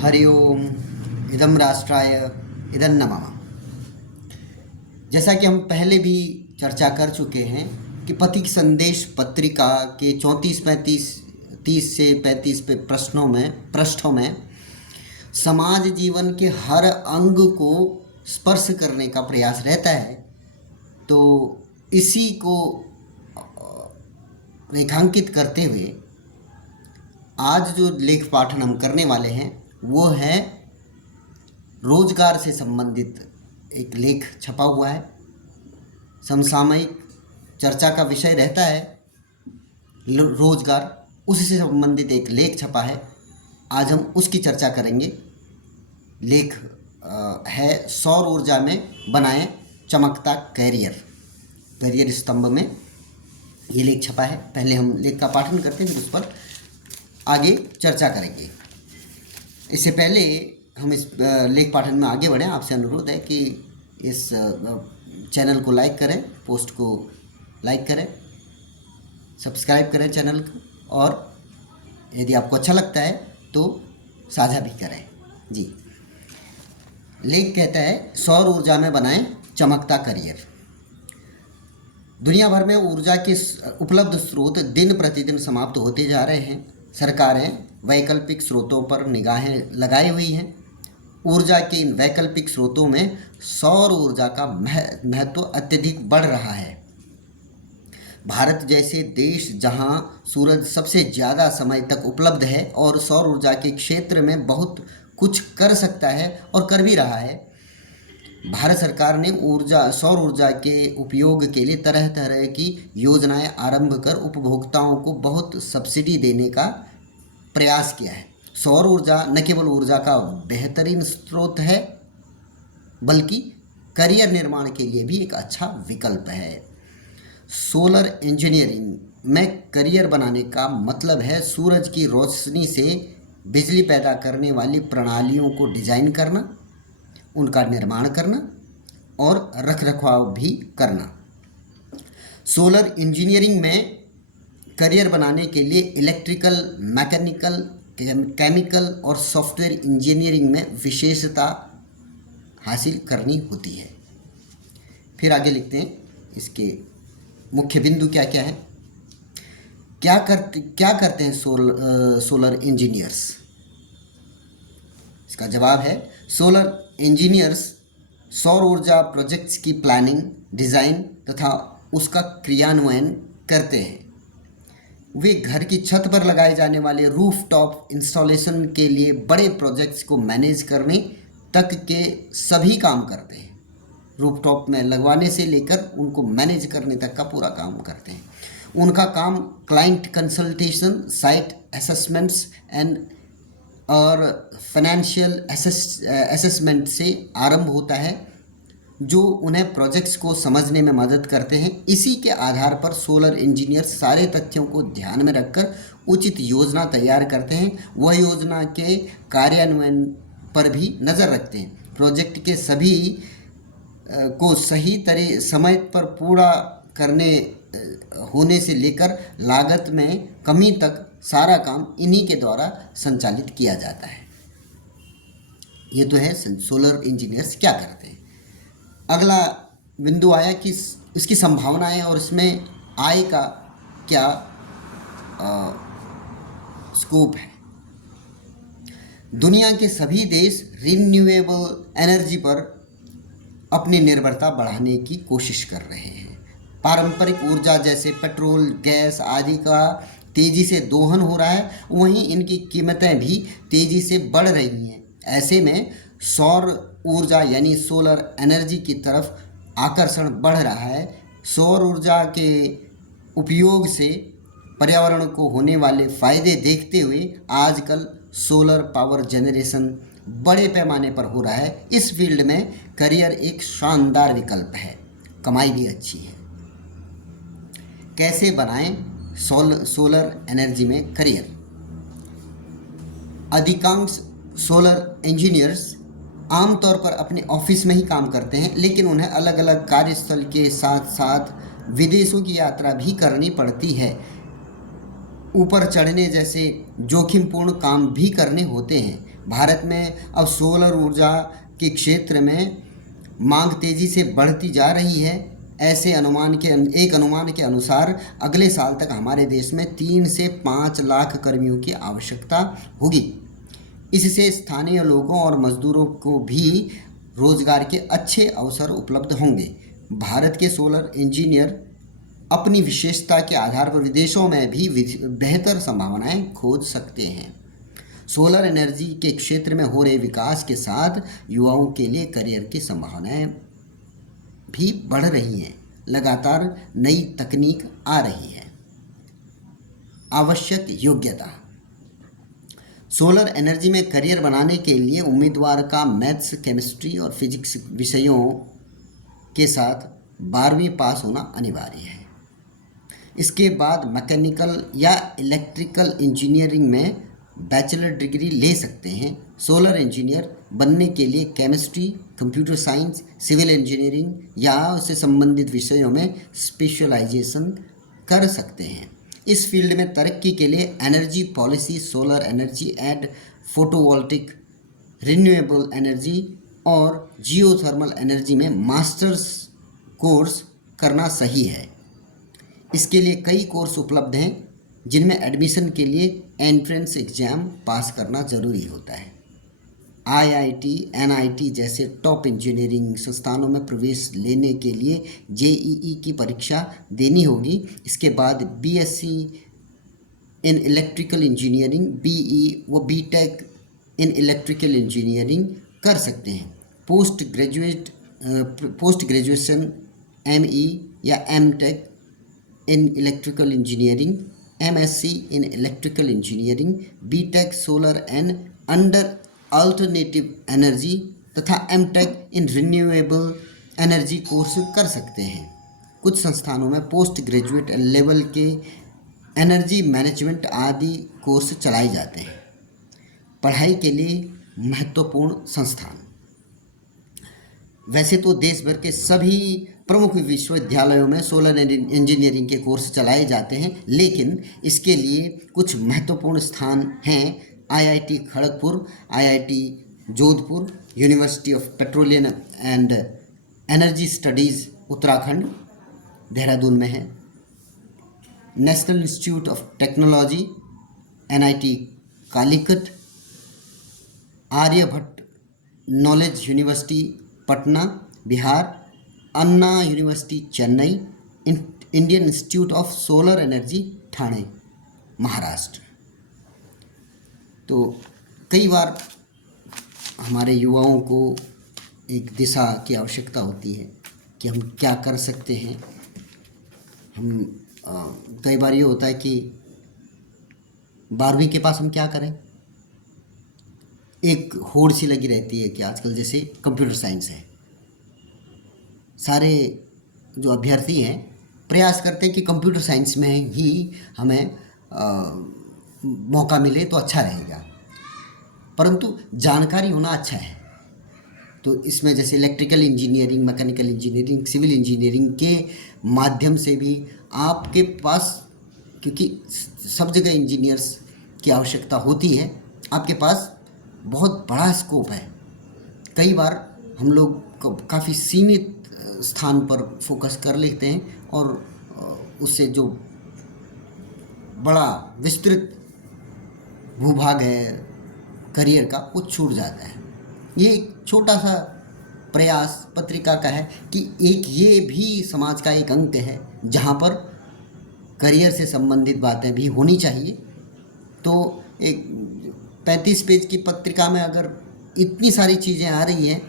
हरि ओम। इदं राष्ट्राय इदं नमः। जैसा कि हम पहले भी चर्चा कर चुके हैं कि पथिक संदेश पत्रिका के 34-35 30 से 35 पे पृष्ठों में समाज जीवन के हर अंग को स्पर्श करने का प्रयास रहता है। तो इसी को रेखांकित करते हुए आज जो लेख पाठन हम करने वाले हैं वो है रोजगार से संबंधित एक लेख छपा हुआ है। समसामयिक चर्चा का विषय रहता है रोजगार, उसी से संबंधित एक लेख छपा है। आज हम उसकी चर्चा करेंगे। लेख है सौर ऊर्जा में बनाएं चमकता करियर स्तंभ में ये लेख छपा है। पहले हम लेख का पाठन करते हैं, फिर उस पर आगे चर्चा करेंगे। इससे पहले हम इस लेख पाठन में आगे बढ़ें, आपसे अनुरोध है कि इस चैनल को लाइक करें, पोस्ट को लाइक करें, सब्सक्राइब करें चैनल को, और यदि आपको अच्छा लगता है तो साझा भी करें। जी, लेख कहता है सौर ऊर्जा में बनाएं चमकता करियर। दुनिया भर में ऊर्जा के उपलब्ध स्रोत दिन प्रतिदिन समाप्त होते जा रहे हैं। सरकारें वैकल्पिक स्रोतों पर निगाहें लगाई हुई हैं। ऊर्जा के इन वैकल्पिक स्रोतों में सौर ऊर्जा का महत्व अत्यधिक बढ़ रहा है। भारत जैसे देश जहां सूरज सबसे ज़्यादा समय तक उपलब्ध है और सौर ऊर्जा के क्षेत्र में बहुत कुछ कर सकता है और कर भी रहा है, भारत सरकार ने सौर ऊर्जा के उपयोग के लिए तरह तरह की योजनाएं आरंभ कर उपभोक्ताओं को बहुत सब्सिडी देने का प्रयास किया है। सौर ऊर्जा न केवल ऊर्जा का बेहतरीन स्रोत है बल्कि करियर निर्माण के लिए भी एक अच्छा विकल्प है। सोलर इंजीनियरिंग में करियर बनाने का मतलब है सूरज की रोशनी से बिजली पैदा करने वाली प्रणालियों को डिजाइन करना, उनका निर्माण करना और रखरखाव भी करना। सोलर इंजीनियरिंग में करियर बनाने के लिए इलेक्ट्रिकल, मैकेनिकल, केमिकल और सॉफ्टवेयर इंजीनियरिंग में विशेषता हासिल करनी होती है। फिर आगे लिखते हैं इसके मुख्य बिंदु क्या क्या है। क्या करते हैं सोलर इंजीनियर्स? इसका जवाब है सोलर इंजीनियर्स सौर ऊर्जा प्रोजेक्ट्स की प्लानिंग, डिज़ाइन तथा उसका क्रियान्वयन करते हैं। वे घर की छत पर लगाए जाने वाले रूफटॉप इंस्टॉलेशन के लिए बड़े प्रोजेक्ट्स को मैनेज करने तक के सभी काम करते हैं। रूफटॉप में लगवाने से लेकर उनको मैनेज करने तक का पूरा काम करते हैं। उनका काम क्लाइंट कंसल्टेशन, साइट असेसमेंट्स और फाइनेंशियल असेसमेंट से आरंभ होता है, जो उन्हें प्रोजेक्ट्स को समझने में मदद करते हैं। इसी के आधार पर सोलर इंजीनियर सारे तथ्यों को ध्यान में रखकर उचित योजना तैयार करते हैं। वह योजना के कार्यान्वयन पर भी नज़र रखते हैं। प्रोजेक्ट के सभी को सही समय पर पूरा करने होने से लेकर लागत में कमी तक सारा काम इन्हीं के द्वारा संचालित किया जाता है। ये तो है सोलर इंजीनियर्स क्या करते हैं। अगला बिंदु आया कि इसकी संभावनाएं और इसमें आय का क्या स्कोप है। दुनिया के सभी देश रिन्यूएबल एनर्जी पर अपनी निर्भरता बढ़ाने की कोशिश कर रहे हैं। पारंपरिक ऊर्जा जैसे पेट्रोल, गैस आदि का तेज़ी से दोहन हो रहा है, वहीं इनकी कीमतें भी तेज़ी से बढ़ रही हैं। ऐसे में सौर ऊर्जा यानी सोलर एनर्जी की तरफ आकर्षण बढ़ रहा है। सौर ऊर्जा के उपयोग से पर्यावरण को होने वाले फ़ायदे देखते हुए आजकल सोलर पावर जनरेशन बड़े पैमाने पर हो रहा है। इस फील्ड में करियर एक शानदार विकल्प है, कमाई भी अच्छी है। कैसे बनाएं सोलर एनर्जी में करियर? अधिकांश सोलर इंजीनियर्स आमतौर पर अपने ऑफिस में ही काम करते हैं, लेकिन उन्हें अलग अलग कार्यस्थल के साथ साथ विदेशों की यात्रा भी करनी पड़ती है। ऊपर चढ़ने जैसे जोखिमपूर्ण काम भी करने होते हैं। भारत में अब सोलर ऊर्जा के क्षेत्र में मांग तेज़ी से बढ़ती जा रही है। ऐसे एक अनुमान के अनुसार अगले साल तक हमारे देश में 3 से 5 लाख कर्मियों की आवश्यकता होगी। इससे स्थानीय लोगों और मजदूरों को भी रोजगार के अच्छे अवसर उपलब्ध होंगे। भारत के सोलर इंजीनियर अपनी विशेषता के आधार पर विदेशों में भी बेहतर संभावनाएं खोज सकते हैं। सोलर एनर्जी के क्षेत्र में हो रहे विकास के साथ युवाओं के लिए करियर की संभावनाएं भी बढ़ रही हैं। लगातार नई तकनीक आ रही है। आवश्यक योग्यता। सोलर एनर्जी में करियर बनाने के लिए उम्मीदवार का मैथ्स, केमिस्ट्री और फिजिक्स विषयों के साथ 12वीं पास होना अनिवार्य है। इसके बाद मैकेनिकल या इलेक्ट्रिकल इंजीनियरिंग में बैचलर डिग्री ले सकते हैं। सोलर इंजीनियर बनने के लिए chemistry, computer science, civil engineering या उससे संबंधित विषयों में स्पेशलाइजेशन कर सकते हैं। इस फील्ड में तरक्की के लिए energy policy, solar energy and photovoltaic, renewable energy और जियोथर्मल एनर्जी में मास्टर्स कोर्स करना सही है। इसके लिए कई कोर्स उपलब्ध हैं जिनमें एडमिशन के लिए एंट्रेंस एग्ज़ाम पास करना ज़रूरी होता है। आईआईटी, एनआईटी जैसे टॉप इंजीनियरिंग संस्थानों में प्रवेश लेने के लिए जेईई की परीक्षा देनी होगी। इसके बाद BSc in electrical engineering, BE व बीटेक इन इलेक्ट्रिकल इंजीनियरिंग कर सकते हैं। पोस्ट ग्रेजुएशन एमई या MTech in electrical engineering, MSc in electrical engineering, BTech solar and under alternative energy तथा MTech in renewable energy course कर सकते हैं। कुछ संस्थानों में पोस्ट ग्रेजुएट लेवल के एनर्जी मैनेजमेंट आदि कोर्स चलाए जाते हैं। पढ़ाई के लिए महत्वपूर्ण संस्थान। वैसे तो देश भर के सभी प्रमुख विश्वविद्यालयों में सोलर इंजीनियरिंग के कोर्स चलाए जाते हैं, लेकिन इसके लिए कुछ महत्वपूर्ण स्थान हैं। IIT Kharagpur, IIT Jodhpur, university of petroleum and energy studies Uttarakhand Dehradun में है, national institute of technology NIT Calicut, Aryabhatta knowledge university Patna Bihar, Anna university Chennai, Indian institute of solar energy Thane Maharashtra. तो कई बार हमारे युवाओं को एक दिशा की आवश्यकता होती है कि हम क्या कर सकते हैं। कई बार ये होता है कि 12वीं के पास हम क्या करें, एक होड़ सी लगी रहती है कि आजकल जैसे कंप्यूटर साइंस है, सारे जो अभ्यर्थी हैं प्रयास करते हैं कि कंप्यूटर साइंस में ही हमें मौका मिले तो अच्छा रहेगा, परंतु जानकारी होना अच्छा है। तो इसमें जैसे electrical engineering, mechanical engineering, civil engineering के माध्यम से भी आपके पास, क्योंकि सब जगह इंजीनियर्स की आवश्यकता होती है, आपके पास बहुत बड़ा स्कोप है। कई बार हम लोग काफ़ी सीमित स्थान पर फोकस कर लेते हैं और उससे जो बड़ा विस्तृत भूभाग है करियर का वो छूट जाता है। ये एक छोटा सा प्रयास पत्रिका का है कि एक ये भी समाज का एक अंक है जहाँ पर करियर से संबंधित बातें भी होनी चाहिए। तो एक 35 पेज की पत्रिका में अगर इतनी सारी चीज़ें आ रही हैं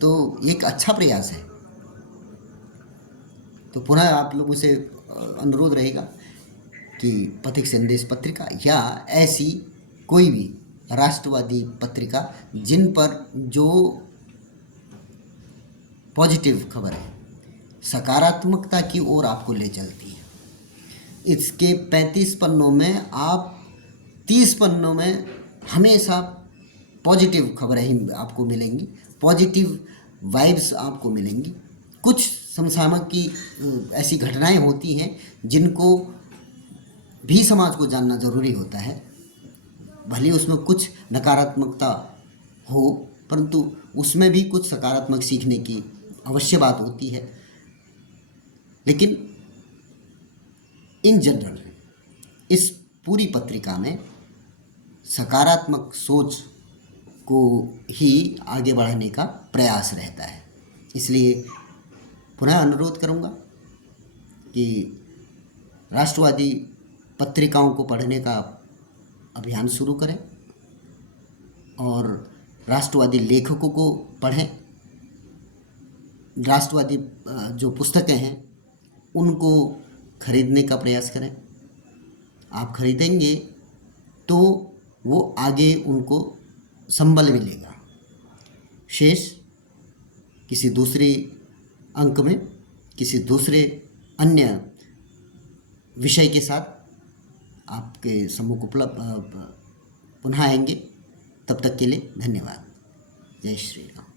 तो एक अच्छा प्रयास है। तो पुनः आप लोगों से अनुरोध रहेगा कि पथिक संदेश पत्रिका या ऐसी कोई भी राष्ट्रवादी पत्रिका जिन पर जो पॉजिटिव खबर है, सकारात्मकता की ओर आपको ले चलती है, इसके 35 पन्नों में आप 30 पन्नों में हमेशा पॉजिटिव खबरें ही आपको मिलेंगी, पॉजिटिव वाइब्स आपको मिलेंगी। कुछ समसामयिक की ऐसी घटनाएं होती हैं जिनको भी समाज को जानना ज़रूरी होता है, भले उसमें कुछ नकारात्मकता हो, परंतु उसमें भी कुछ सकारात्मक सीखने की अवश्य बात होती है। लेकिन इन जनरल इस पूरी पत्रिका में सकारात्मक सोच को ही आगे बढ़ाने का प्रयास रहता है। इसलिए पुनः अनुरोध करूंगा कि राष्ट्रवादी पत्रिकाओं को पढ़ने का अभियान शुरू करें और राष्ट्रवादी लेखकों को पढ़ें। राष्ट्रवादी जो पुस्तकें हैं उनको खरीदने का प्रयास करें। आप खरीदेंगे तो वो आगे उनको संबल मिलेगा। शेष किसी दूसरे अंक में किसी दूसरे अन्य विषय के साथ आपके सम्मुख उपलब्ध पुनः आएंगे। तब तक के लिए धन्यवाद। जय श्री राम।